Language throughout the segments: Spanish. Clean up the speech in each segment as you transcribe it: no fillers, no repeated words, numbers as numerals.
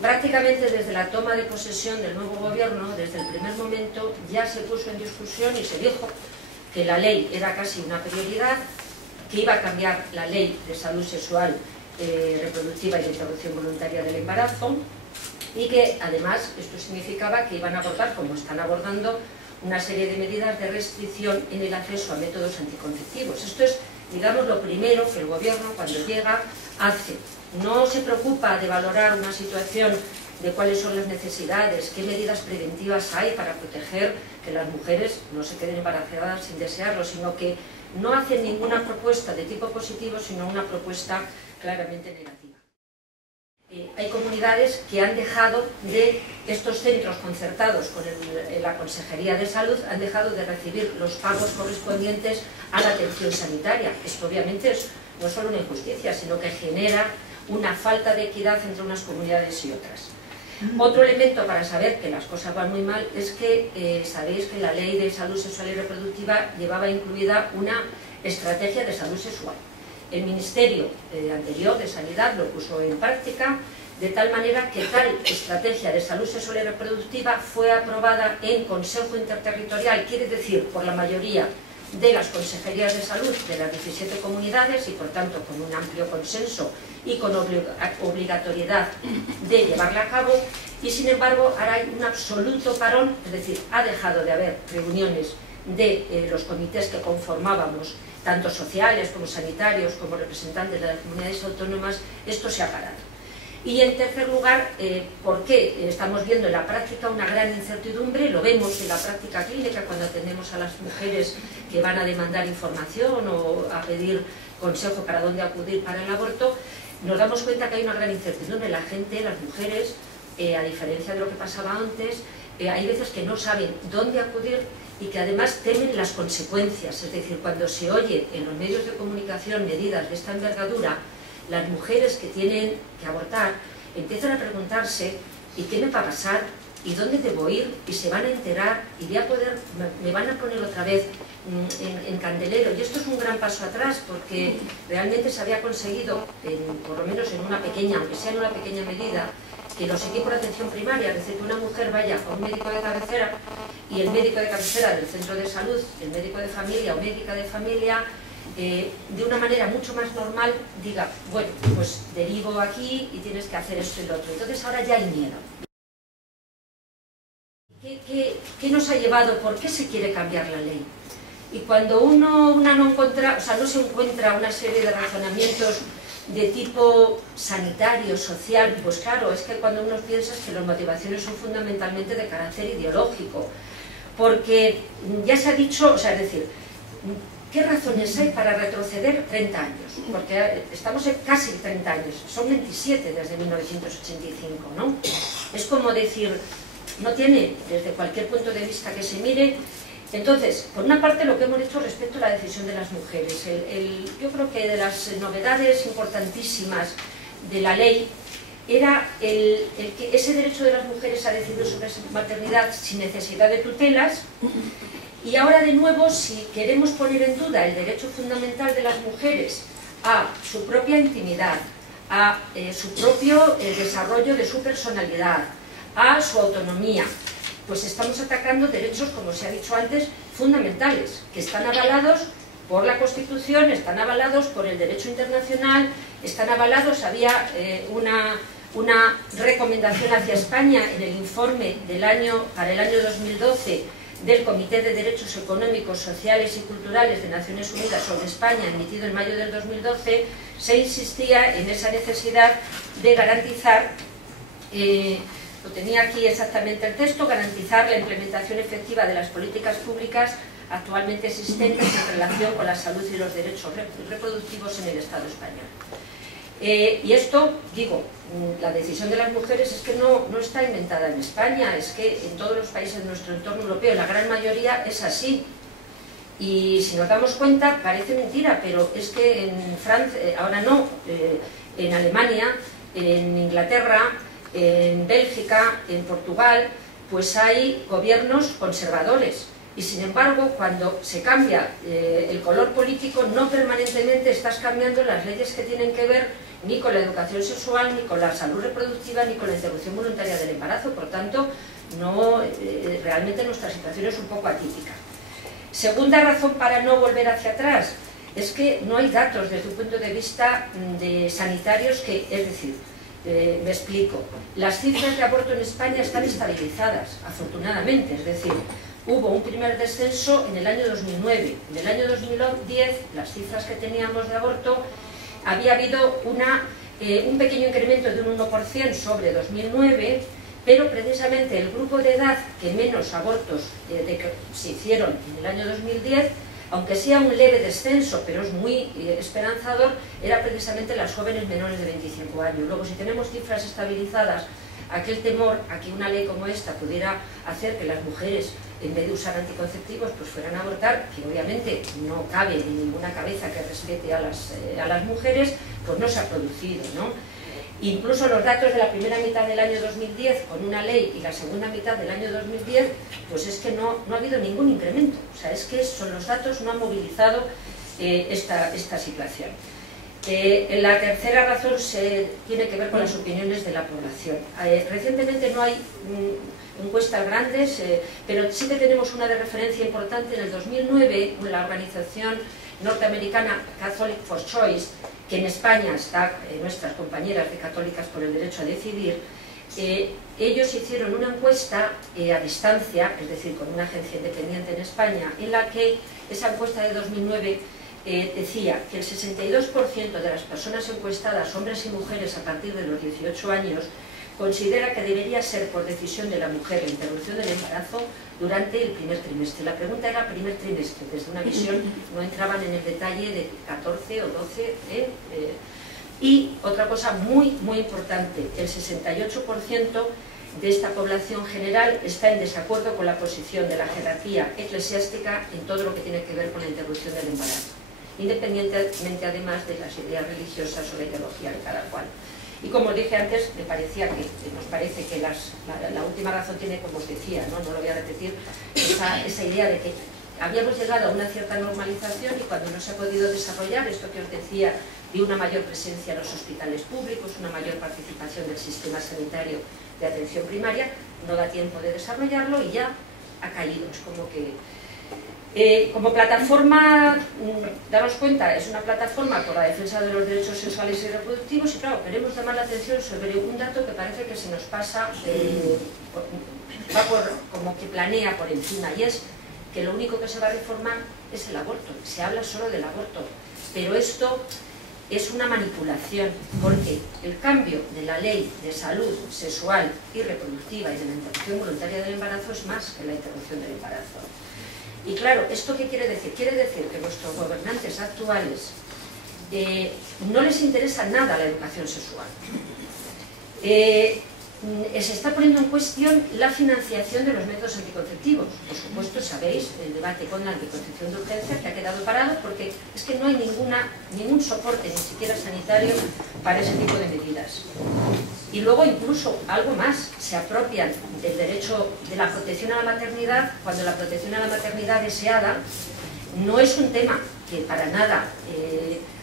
Prácticamente desde la toma de posesión del nuevo gobierno, desde el primer momento, ya se puso en discusión y se dijo que la ley era casi una prioridad, que iba a cambiar la ley de salud sexual, reproductiva y de interrupción voluntaria del embarazo, y que además esto significaba que iban a abordar, como están abordando, una serie de medidas de restricción en el acceso a métodos anticonceptivos. Esto es, digamos, lo primero que el gobierno, cuando llega, hace. No se preocupa de valorar una situación de cuáles son las necesidades, qué medidas preventivas hay para proteger que las mujeres no se queden embarazadas sin desearlo, sino que no hacen ninguna propuesta de tipo positivo, sino una propuesta claramente negativa. Hay comunidades que han dejado de, estos centros concertados con la Consejería de Salud, han dejado de recibir los pagos correspondientes a la atención sanitaria. Esto obviamente es no solo una injusticia, sino que genera una falta de equidad entre unas comunidades y otras. Otro elemento para saber que las cosas van muy mal es que sabéis que la Ley de Salud Sexual y Reproductiva llevaba incluida una estrategia de salud sexual. El Ministerio anterior de Sanidad lo puso en práctica de tal manera que tal estrategia de salud sexual y reproductiva fue aprobada en Consejo Interterritorial, quiere decir por la mayoría de las consejerías de salud de las 17 comunidades y por tanto con un amplio consenso y con obligatoriedad de llevarla a cabo, y sin embargo ahora hay un absoluto parón, es decir, ha dejado de haber reuniones de los comités que conformábamos, tanto sociales como sanitarios, como representantes de las comunidades autónomas. Esto se ha parado. Y en tercer lugar, ¿por qué estamos viendo en la práctica una gran incertidumbre? Lo vemos en la práctica clínica cuando atendemos a las mujeres que van a demandar información o a pedir consejo para dónde acudir para el aborto. Nos damos cuenta que hay una gran incertidumbre. La gente, las mujeres, a diferencia de lo que pasaba antes, hay veces que no saben dónde acudir y que además temen las consecuencias. Es decir, cuando se oye en los medios de comunicación medidas de esta envergadura, las mujeres que tienen que abortar empiezan a preguntarse ¿y qué me va a pasar? ¿Y dónde debo ir? Y se van a enterar y voy a poder, me van a poner otra vez en candelero. Y esto es un gran paso atrás porque realmente se había conseguido, por lo menos en una pequeña, aunque sea en una pequeña medida, que los equipos de atención primaria, es decir, que una mujer vaya a un médico de cabecera y el médico de cabecera del centro de salud, el médico de familia o médica de familia, de una manera mucho más normal diga, bueno, pues derivo aquí y tienes que hacer esto y lo otro. Entonces ahora ya hay miedo. ¿Qué nos ha llevado? ¿Por qué se quiere cambiar la ley? Y cuando una no encuentra, o sea, no se encuentra una serie de razonamientos de tipo sanitario, social, pues claro, es que cuando uno piensa que las motivaciones son fundamentalmente de carácter ideológico, porque ya se ha dicho, o sea, es decir, ¿qué razones hay para retroceder 30 años? Porque estamos en casi 30 años, son 27 desde 1985, ¿no? Es como decir, no tiene, desde cualquier punto de vista que se mire. Entonces, por una parte lo que hemos dicho respecto a la decisión de las mujeres, yo creo que de las novedades importantísimas de la ley era que ese derecho de las mujeres a decidir sobre su maternidad sin necesidad de tutelas. Y ahora de nuevo, si queremos poner en duda el derecho fundamental de las mujeres a su propia intimidad, a su propio desarrollo de su personalidad, a su autonomía, pues estamos atacando derechos, como se ha dicho antes, fundamentales, que están avalados por la Constitución, están avalados por el derecho internacional, están avalados, había una recomendación hacia España en el informe para el año 2012 del Comité de Derechos Económicos, Sociales y Culturales de Naciones Unidas sobre España, emitido en mayo del 2012, se insistía en esa necesidad de garantizar, lo tenía aquí exactamente el texto, garantizar la implementación efectiva de las políticas públicas actualmente existentes en relación con la salud y los derechos reproductivos en el Estado español. Y esto, digo, la decisión de las mujeres es que no está inventada en España, es que en todos los países de nuestro entorno europeo, la gran mayoría es así. Y si nos damos cuenta, parece mentira, pero es que en Francia, ahora no, en Alemania, en Inglaterra, en Bélgica, en Portugal, pues hay gobiernos conservadores. Y sin embargo, cuando se cambia el color político, no permanentemente estás cambiando las leyes que tienen que ver ni con la educación sexual, ni con la salud reproductiva, ni con la interrupción voluntaria del embarazo. Por tanto, realmente nuestra situación es un poco atípica. Segunda razón para no volver hacia atrás es que no hay datos desde un punto de vista de sanitarios que, es decir, me explico, las cifras de aborto en España están estabilizadas, afortunadamente, es decir, hubo un primer descenso en el año 2009, en el año 2010 las cifras que teníamos de aborto había habido un pequeño incremento de un 1% sobre 2009, pero precisamente el grupo de edad que menos abortos se hicieron en el año 2010, aunque sea un leve descenso, pero es muy esperanzador, era precisamente las jóvenes menores de 25 años. Luego, si tenemos cifras estabilizadas, aquel temor a que una ley como esta pudiera hacer que las mujeres, en vez de usar anticonceptivos, pues fueran a abortar, que obviamente no cabe en ninguna cabeza que respete a las mujeres, pues no se ha producido, ¿no? Incluso los datos de la primera mitad del año 2010 con una ley y la segunda mitad del año 2010, pues es que no ha habido ningún incremento. O sea, es que los datos no han movilizado esta situación. La tercera razón tiene que ver con las opiniones de la población. Recientemente no hay encuestas grandes, pero sí que tenemos una de referencia importante. En el 2009, la organización norteamericana Catholic for Choice, que en España está nuestras compañeras de Católicas por el Derecho a Decidir, ellos hicieron una encuesta a distancia, es decir, con una agencia independiente en España, en la que esa encuesta de 2009 decía que el 62% de las personas encuestadas, hombres y mujeres a partir de los 18 años, considera que debería ser por decisión de la mujer la interrupción del embarazo durante el primer trimestre. La pregunta era primer trimestre, desde una visión, no entraban en el detalle de 14 o 12. Y otra cosa muy importante, el 68% de esta población general está en desacuerdo con la posición de la jerarquía eclesiástica en todo lo que tiene que ver con la interrupción del embarazo, independientemente además de las ideas religiosas o la ideología de cada cual. Y como dije antes, nos parece que la última razón tiene, como os decía, no lo voy a repetir, esa idea de que habíamos llegado a una cierta normalización y cuando no se ha podido desarrollar esto que os decía, de una mayor presencia en los hospitales públicos, una mayor participación del sistema sanitario de atención primaria, no da tiempo de desarrollarlo y ya ha caído. Es como que como plataforma, daros cuenta, es una plataforma por la defensa de los derechos sexuales y reproductivos y claro, queremos llamar la atención sobre un dato que parece que se nos pasa, como que planea por encima, y es que lo único que se va a reformar es el aborto. Se habla solo del aborto, pero esto es una manipulación, porque el cambio de la ley de salud sexual y reproductiva y de la interrupción voluntaria del embarazo es más que la interrupción del embarazo. Y claro, ¿esto qué quiere decir? Quiere decir que nuestros gobernantes actuales no les interesa nada la educación sexual. Se está poniendo en cuestión la financiación de los métodos anticonceptivos. Por supuesto, sabéis, el debate con la anticoncepción de urgencia que ha quedado parado porque es que no hay ningún soporte, ni siquiera sanitario, para ese tipo de medidas. Y luego incluso algo más, se apropian del derecho de la protección a la maternidad cuando la protección a la maternidad deseada no es un tema que para nada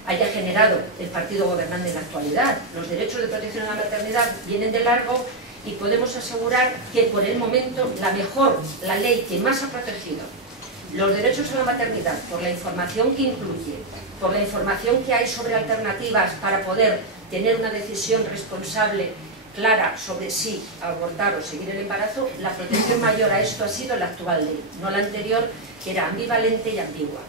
haya generado el partido gobernante en la actualidad. Los derechos de protección a la maternidad vienen de largo y podemos asegurar que por el momento la ley que más ha protegido los derechos a la maternidad, por la información que incluye, por la información que hay sobre alternativas para poder tener una decisión responsable, clara, sobre si abortar o seguir el embarazo, la protección mayor a esto ha sido la actual ley, no la anterior, que era ambivalente y ambigua.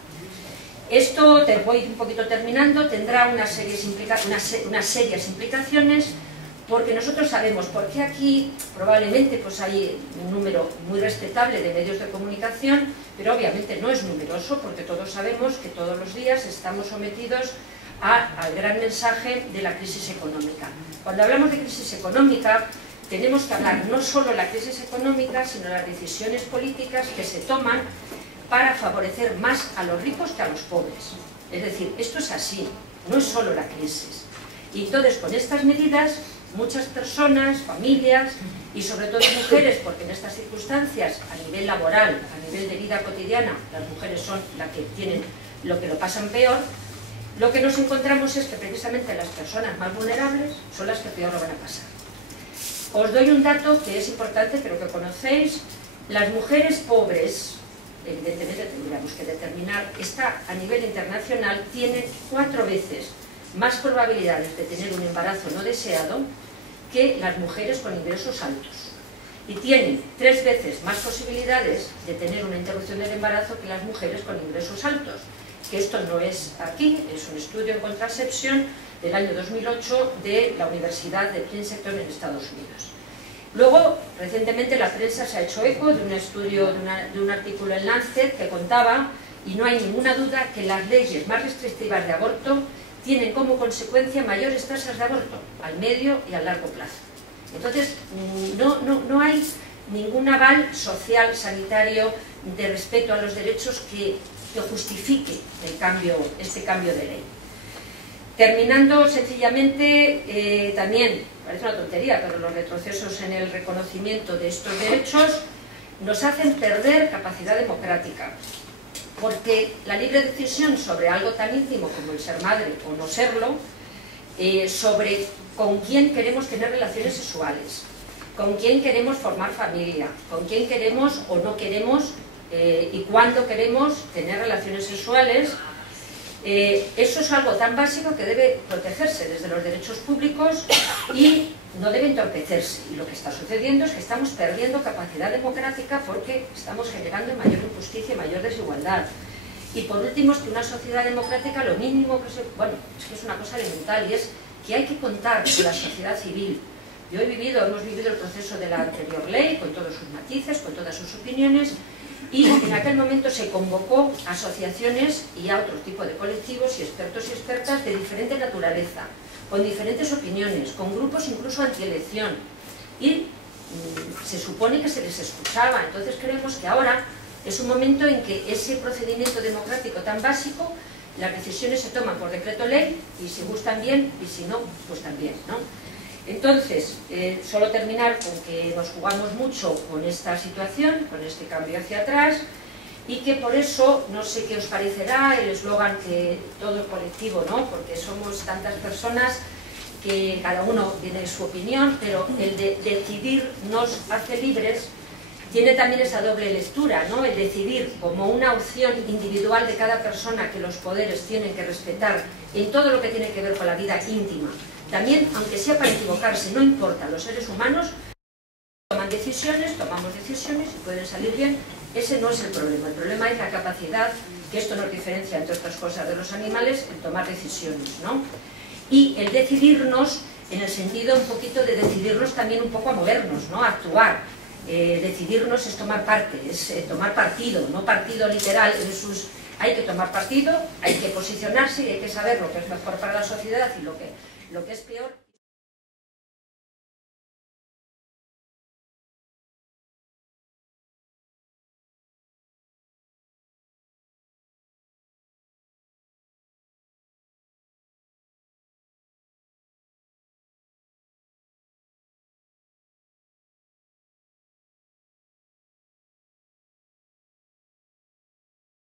Esto, te voy un poquito terminando, tendrá unas serias implicaciones, porque nosotros sabemos por qué aquí probablemente pues hay un número muy respetable de medios de comunicación, pero obviamente no es numeroso, porque todos sabemos que todos los días estamos sometidos al gran mensaje de la crisis económica. Cuando hablamos de crisis económica, tenemos que hablar no solo de la crisis económica, sino de las decisiones políticas que se toman para favorecer más a los ricos que a los pobres. Es decir, esto es así, no es solo la crisis. Y entonces, con estas medidas, muchas personas, familias y sobre todo mujeres, porque en estas circunstancias, a nivel laboral, a nivel de vida cotidiana, las mujeres son las que tienen lo pasan peor, lo que nos encontramos es que precisamente las personas más vulnerables son las que peor lo van a pasar. Os doy un dato que es importante, pero que conocéis. Las mujeres pobres, evidentemente tendríamos que determinar, a nivel internacional, tienen 4 veces más probabilidades de tener un embarazo no deseado que las mujeres con ingresos altos. Y tienen 3 veces más posibilidades de tener una interrupción del embarazo que las mujeres con ingresos altos. Que esto no es aquí, es un estudio en contracepción del año 2008 de la Universidad de Princeton en Estados Unidos. Luego, recientemente la prensa se ha hecho eco de un estudio, de un artículo en Lancet que contaba, y no hay ninguna duda, que las leyes más restrictivas de aborto tienen como consecuencia mayores tasas de aborto al medio y a largo plazo. Entonces, no hay ningún aval social, sanitario, de respeto a los derechos que justifique este cambio de ley. Terminando, sencillamente, también, parece una tontería, pero los retrocesos en el reconocimiento de estos derechos nos hacen perder capacidad democrática, porque la libre decisión sobre algo tan íntimo como el ser madre o no serlo, sobre con quién queremos tener relaciones sexuales, con quién queremos formar familia, con quién queremos o no queremos y cuándo queremos tener relaciones sexuales, eso es algo tan básico que debe protegerse desde los derechos públicos y no debe entorpecerse. Y lo que está sucediendo es que estamos perdiendo capacidad democrática porque estamos generando mayor injusticia y mayor desigualdad. Y por último, es que una sociedad democrática lo mínimo que bueno, es que es una cosa elemental, y es que hay que contar con la sociedad civil. Hemos vivido el proceso de la anterior ley, con todos sus matices, con todas sus opiniones, y en aquel momento se convocó a asociaciones y a otro tipo de colectivos y expertos y expertas de diferente naturaleza, con diferentes opiniones, con grupos incluso antielección, y se supone que se les escuchaba. Entonces creemos que ahora es un momento en que ese procedimiento democrático tan básico, las decisiones se toman por decreto ley, y si gustan bien, y si no, pues también, ¿no? Entonces, solo terminar con que nos jugamos mucho con esta situación, con este cambio hacia atrás, y que por eso, no sé qué os parecerá el eslogan que todo el colectivo, ¿no? Porque somos tantas personas que cada uno tiene su opinión, pero el de decidir nos hace libres tiene también esa doble lectura, ¿no? El decidir como una opción individual de cada persona que los poderes tienen que respetar en todo lo que tiene que ver con la vida íntima. También, aunque sea para equivocarse, no importa, los seres humanos tomamos decisiones y pueden salir bien. Ese no es el problema es la capacidad, que esto nos diferencia entre otras cosas de los animales, en tomar decisiones, ¿no? Y el decidirnos, en el sentido un poquito de decidirnos también un poco a movernos, ¿no? A actuar. Decidirnos es tomar parte, es tomar partido, no partido literal, hay que tomar partido, hay que posicionarse y hay que saber lo que es mejor para la sociedad y lo que es peor.